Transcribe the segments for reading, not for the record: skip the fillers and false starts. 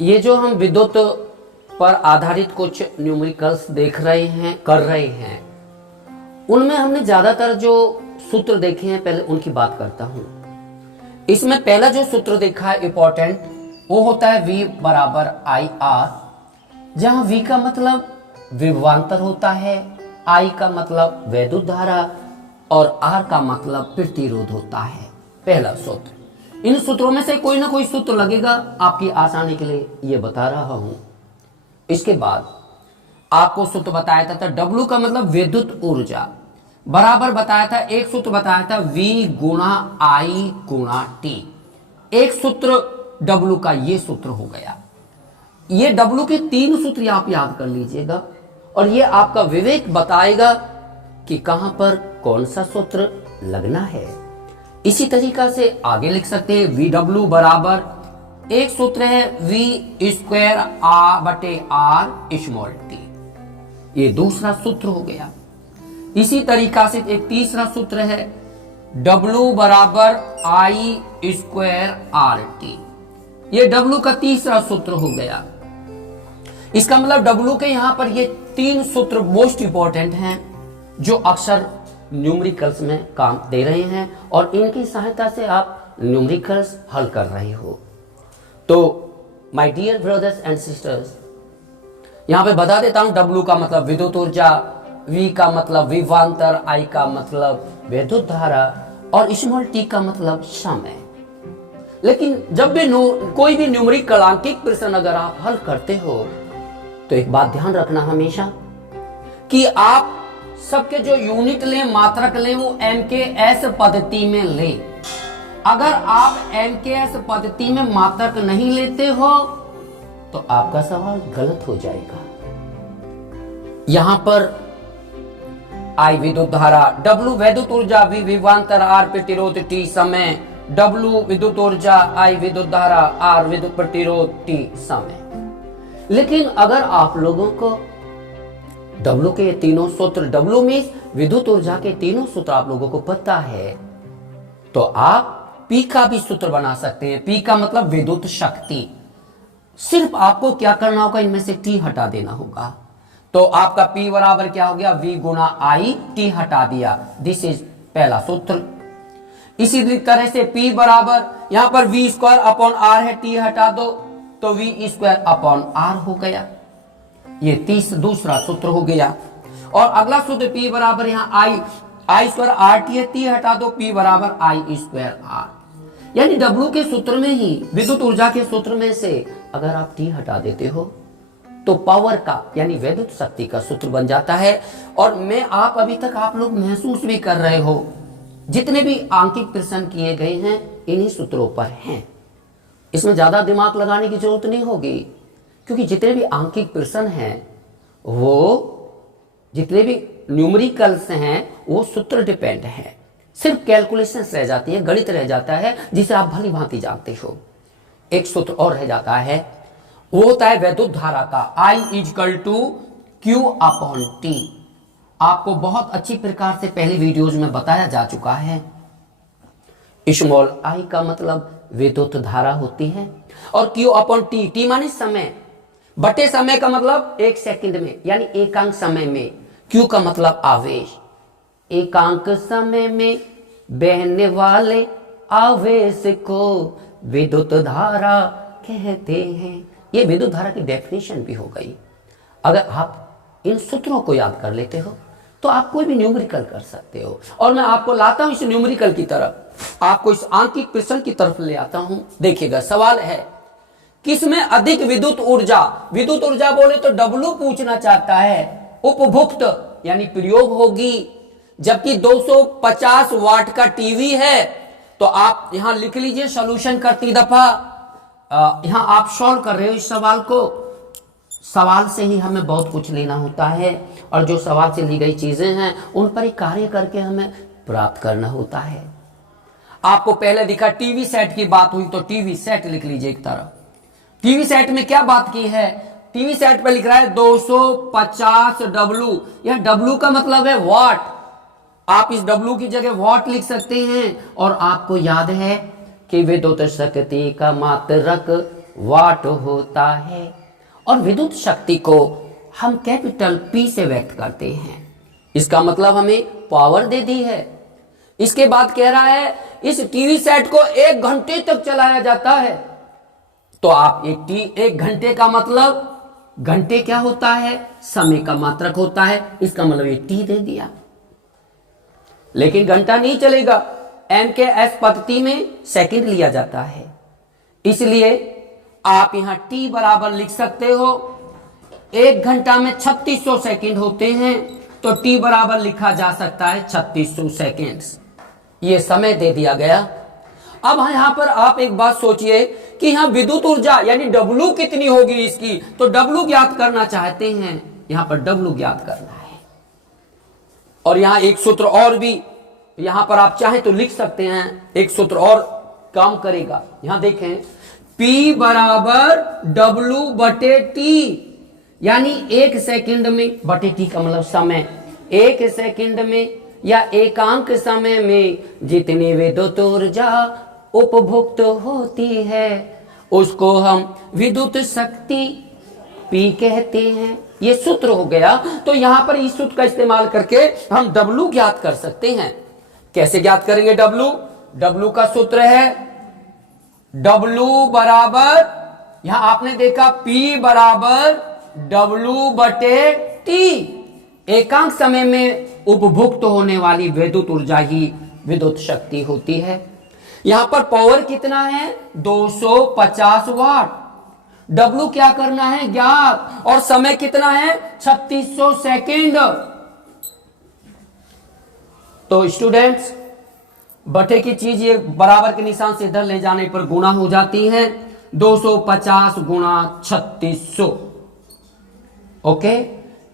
ये जो हम विद्युत पर आधारित कुछ न्यूमेरिकल्स देख रहे हैं, कर रहे हैं, उनमें हमने ज्यादातर जो सूत्र देखे हैं, पहले उनकी बात करता हूं। इसमें पहला जो सूत्र देखा है इंपॉर्टेंट, वो होता है V बराबर आई आर, जहां V का मतलब विभवांतर होता है, I का मतलब वैद्युत धारा और R का मतलब प्रतिरोध होता है। पहला सूत्र। इन सूत्रों में से कोई ना कोई सूत्र लगेगा, आपकी आसानी के लिए ये बता रहा हूं। इसके बाद आपको सूत्र बताया था W का मतलब विद्युत ऊर्जा, बराबर बताया था, एक सूत्र बताया था V गुणा I गुणा T। एक सूत्र W का ये सूत्र हो गया। ये W के तीन सूत्र आप याद कर लीजिएगा और ये आपका विवेक बताएगा कि कहां पर कौन सा सूत्र लगना है। इसी तरीका से आगे लिख सकते हैं VW बराबर एक सूत्र है V स्क्वायर R बटे R स्मॉल t, ये दूसरा सूत्र हो गया। इसी तरीका से एक तीसरा सूत्र है W बराबर I स्क्वायर RT, ये W का तीसरा सूत्र हो गया। इसका मतलब W के यहां पर ये तीन सूत्र मोस्ट इंपॉर्टेंट हैं जो अक्सर न्यूमेरिकल्स में काम दे रहे हैं और इनकी सहायता से आप न्यूमेरिकल्स हल कर रहे हो। तो my dear brothers and sisters, यहां पे बता देता हूं W का मतलब विद्युत ऊर्जा, V का मतलब विभवांतर, I का मतलब विद्युत धारा और स्मॉल t का मतलब समय। लेकिन जब भी कोई भी न्यूमेरिकल अंकित प्रश्न अगर आप हल करते हो तो एक बात ध्यान रखना हमेशा कि आप सबके जो यूनिट लें, मात्रक लें, वो MKS पद्धति में लें। अगर आप MKS पद्धति में मात्रक नहीं लेते हो तो आपका सवाल गलत हो जाएगा। यहां पर I विद्युत धारा, W वैद्युत ऊर्जा, V विभवांतर, R प्रतिरोध, T समय। W विद्युत ऊर्जा, I विद्युत धारा, R विद्युत प्रतिरोध, T समय। लेकिन अगर आप लोगों को W के तीनों सूत्र, W में विद्युत ऊर्जा के तीनों सूत्र आप लोगों को पता है तो आप P का भी सूत्र बना सकते हैं। P का मतलब विद्युत शक्ति। सिर्फ आपको क्या करना होगा, इनमें से T हटा देना होगा। तो आपका P बराबर क्या हो गया, V गुणा I, T हटा दिया, दिस इज पहला सूत्र। इसी तरह से P बराबर यहां पर V स्क्वायर अपॉन R है, T हटा दो तो V स्क्वायर अपॉन R हो गया। ये दूसरा सूत्र हो गया। और अगला सूत्र P बराबर यहां I स्क्वायर RT है, T हटा दो, P बराबर I स्क्वायर R। यानी W के सूत्र में ही, विद्युत ऊर्जा के सूत्र में से अगर आप T हटा देते हो तो पावर का यानी वैद्युत शक्ति का सूत्र बन जाता है। और मैं आप अभी तक आप लोग महसूस भी कर रहे हो, जितने भी आंकिक प्रश्न किए गए हैं इन्हीं सूत्रों पर हैं। इसमें ज्यादा दिमाग लगाने की जरूरत नहीं होगी, क्योंकि जितने भी आंकिक प्रश्न हैं, वो जितने भी न्यूमेरिकल्स हैं, वो सूत्र डिपेंड है। सिर्फ कैलकुलेशंस रह जाती है, गणित रह जाता है, जिसे आप भली भांति जानते हो। एक सूत्र और रह जाता है, वो होता है वैद्युत धारा का, I equal to Q upon T। आपको बहुत अच्छी प्रकार से पहले वीडियोज में बताया जा चुका है। स्मॉल I का मतलब विद्युत धारा होती है और Q अपॉन T, T माने समय, बटे समय का मतलब एक सेकंड में यानी एकांक समय में। Q का मतलब आवेश, एकांक समय में बहने वाले आवेश को विद्युत धारा कहते हैं। ये विद्युत धारा की डेफिनेशन भी हो गई। अगर आप इन सूत्रों को याद कर लेते हो तो आप कोई भी न्यूमेरिकल कर सकते हो। और मैं आपको लाता हूं इस न्यूमेरिकल की तरफ, आपको इस आंकिक प्रश्न की तरफ ले आता हूं। देखिएगा, सवाल है किसमें अधिक विद्युत ऊर्जा, विद्युत ऊर्जा बोले तो W पूछना चाहता है, उपभुक्त यानी प्रयोग होगी। जबकि 250 वाट का टीवी है तो आप यहां लिख लीजिए सॉल्यूशन करती दफा। यहां आप सॉल्व कर रहे हो इस सवाल को। सवाल से ही हमें बहुत कुछ लेना होता है और जो सवाल से ली गई चीजें हैं उन पर ही कार्य करके हमें प्राप्त करना होता है। आपको पहले दिखा टीवी सेट की बात हुई तो टीवी सेट लिख लीजिए एक तरफ। टीवी सेट में क्या बात की है, टीवी सेट पे लिख रहा है 250 W। यह W का मतलब है वाट। आप इस W की जगह वाट लिख सकते हैं। और आपको याद है कि विद्युत शक्ति का मात्रक वाट होता है। और विद्युत शक्ति को हम कैपिटल P से व्यक्त करते हैं। इसका मतलब हमें पावर दे दी है। इसके बाद कह रहा है इस टीवी सेट को 1 घंटे तक चलाया जाता है। तो आप एक घंटे का मतलब, घंटे क्या होता है? समय का मात्रक होता है। इसका मतलब ये T दे दिया। लेकिन घंटा नहीं चलेगा, NKS पद्धति में सेकंड लिया जाता है। इसलिए आप यहां T बराबर लिख सकते हो, 1 घंटा में 3600 सेकंड होते हैं, तो T बराबर लिखा जा सकता है 3600 सेकंड। ये समय दे दिया गया। अब यहां पर आप एक बात सोचिए कि यहां विद्युत ऊर्जा यानी W कितनी होगी इसकी, तो W ज्ञात करना चाहते हैं, यहां पर W ज्ञात करना है। और यहां एक सूत्र और भी यहां पर आप चाहें तो लिख सकते हैं, एक सूत्र और काम करेगा। यहां देखें, P बराबर W बटे T, यानी 1 सेकंड में, बटे T का मतलब समय, 1 सेकंड में या एकांक समय में जितनी विद्युत ऊर्जा उपभुक्त होती है उसको हम विद्युत शक्ति P कहते हैं। ये सूत्र हो गया। तो यहां पर इस सूत्र का इस्तेमाल करके हम W ज्ञात कर सकते हैं। कैसे ज्ञात करेंगे W? W का सूत्र है W बराबर, यहां आपने देखा P बराबर W बटे T। एकांक समय में उपभुक्त होने वाली विद्युत ऊर्जा ही विद्युत शक्ति होती है। यहां पर पावर कितना है? 250 वाट। W क्या करना है? ज्ञात। और समय कितना है? 3600 सेकेंड। तो स्टूडेंट्स, बटे की चीज ये बराबर के निशान से इधर ले जाने पर गुणा हो जाती है। 250 गुणा 3600। ओके,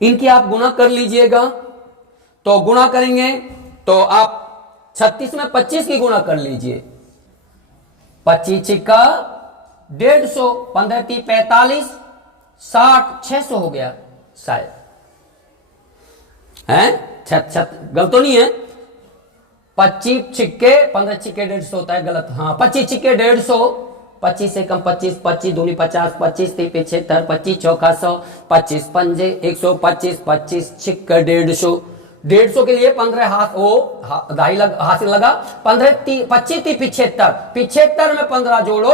इनकी आप गुणा कर लीजिएगा। तो गुणा करेंगे तो आप 36 में 25 की गुणा कर लीजिए। 25 छिक्का 150, 15 × 45, 60, 600 हो गया शायद, है? गलत तो नहीं है? 25 छिक्के 15 छिक्के 150 होता है, गलत। हाँ, 25 छिक्के 150, 25 से कम 25, 25 दूनी 50, 25 × 3 = 75, 25 चौका 100, 25 पंजे 125, 25 छिक्का 150। 150 के लिए 15 हाथ वो दाई हाथ से लगा, 25 × 3 = 75, 75 में 15 जोड़ो,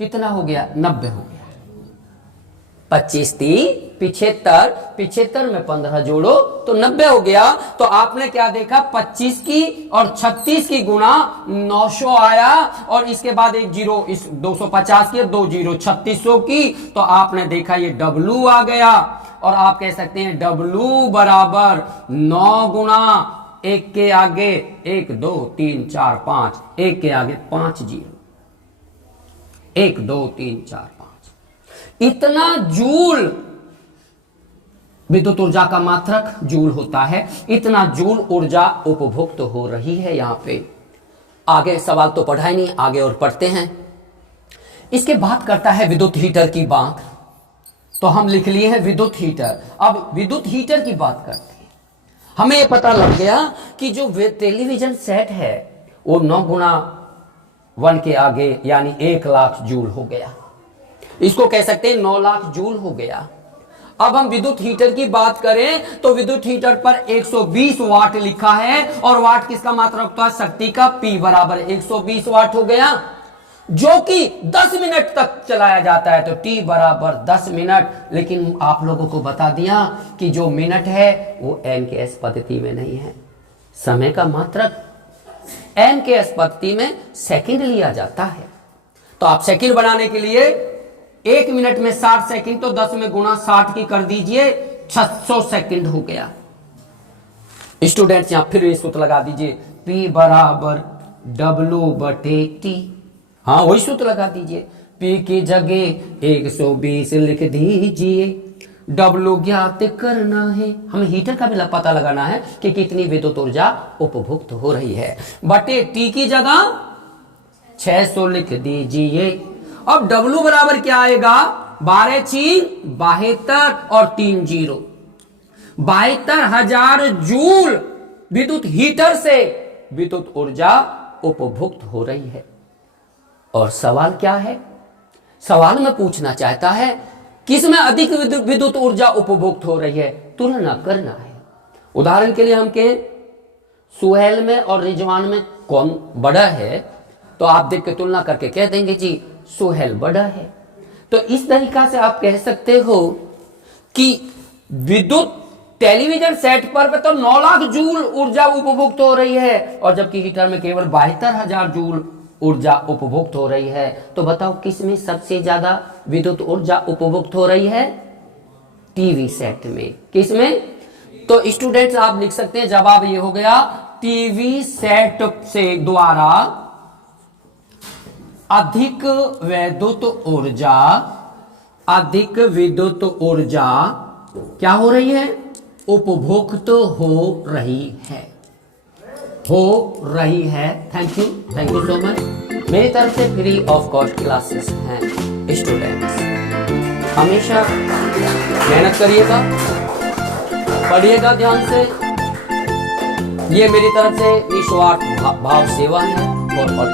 कितना हो गया? 90 हो गया। 25 × 3 = 75, 75 में 15 जोड़ो तो 90 हो गया। तो आपने क्या देखा? 25 की और 36 की गुणा 900 आया, और इसके बाद एक जीरो, इस 250 की 2 जीरो 3600 की, तो आपने देखा ये W आ गया। और आप कह सकते हैं W बराबर 9 गुणा 1 के आगे 1 2 3 4 5, 1 के आगे 5 जीरो, 1 2 3 4 5, इतना जूल विद्युत ऊर्जा का मात्रक जूल होता है। इतना जूल ऊर्जा उपभुक्त हो रही है। यहां पे आगे सवाल तो पढ़ा ही नहीं, आगे और पढ़ते हैं। इसके बाद करता है विद्युत हीटर की बात। तो हम लिख लिए हैं विद्युत हीटर। अब विद्युत हीटर की बात करते हैं। हमें यह पता लग गया कि जो टेलीविजन सेट है वो 9 गुणा 1 के आगे यानी 1 लाख जूल हो गया। इसको कह सकते हैं 9 लाख जूल हो गया। अब हम विद्युत हीटर की बात करें तो विद्युत हीटर पर 120 वाट लिखा है, और वाट किसका मात्रक होता है? शक्ति का। P बराबर 120 वाट हो गया, जो कि 10 मिनट तक चलाया जाता है। तो T बराबर 10 मिनट। लेकिन आप लोगों को बता दिया कि जो मिनट है वो NKS पद्धति में नहीं है। समय का मात्रक NKS पद्धति में सेकंड लिया जाता है। तो आप सेकंड बनाने के लिए 1 मिनट में 60 सेकंड, तो 10 में गुणा 60 की कर दीजिए, 600 सेकंड हो गया। स्टूडेंट्स यहां फिर ये सूत्र लगा दीजिए, P बराबर W बटे T। हाँ, वही सूत्र लगा दीजिए। P की जगह 120 लिख दीजिए। W ज्ञात करना है, हमें हीटर का भी पता लगाना है कि कितनी विद्युत ऊर्जा उपभुक्त हो रही है। बटे T की जगह 600 लिख दीजिए। अब W बराबर क्या आएगा? 12 × 72 और 3 जीरो, 72,000 जूल विद्युत हीटर से विद्युत ऊर्जा उपभुक्त हो रही है। और सवाल क्या है? सवाल में पूछना चाहता है किसमें अधिक विद्युत ऊर्जा उपभोग हो रही है, तुलना करना है। उदाहरण के लिए हम कहें सुहेल में और रिजवान में कौन बड़ा है, तो आप देख के तुलना करके कह देंगे जी सुहेल बड़ा है। तो इस तरीका से आप कह सकते हो कि विद्युत टेलीविजन सेट पर तो 9 लाख जूल ऊर्जा उपभोक्त हो रही है और जबकि हीटर में केवल 72,000 जूल ऊर्जा उपभोक्त हो रही है। तो बताओ किसमें सबसे ज्यादा विद्युत ऊर्जा उपभोक्त हो रही है? टीवी सेट में। किसमें? तो स्टूडेंट्स आप लिख सकते हैं जवाब ये हो गया टीवी सेट से द्वारा अधिक विद्युत ऊर्जा क्या हो रही है? उपभोक्त हो रही है। Thank you so much. मेरी तरफ से फ्री ऑफ कॉस्ट क्लासेस हैं स्टूडेंट्स। हमेशा मेहनत करिएगा, पढ़िएगा ध्यान से। ये मेरी तरफ से निस्वार्थ भाव सेवा है और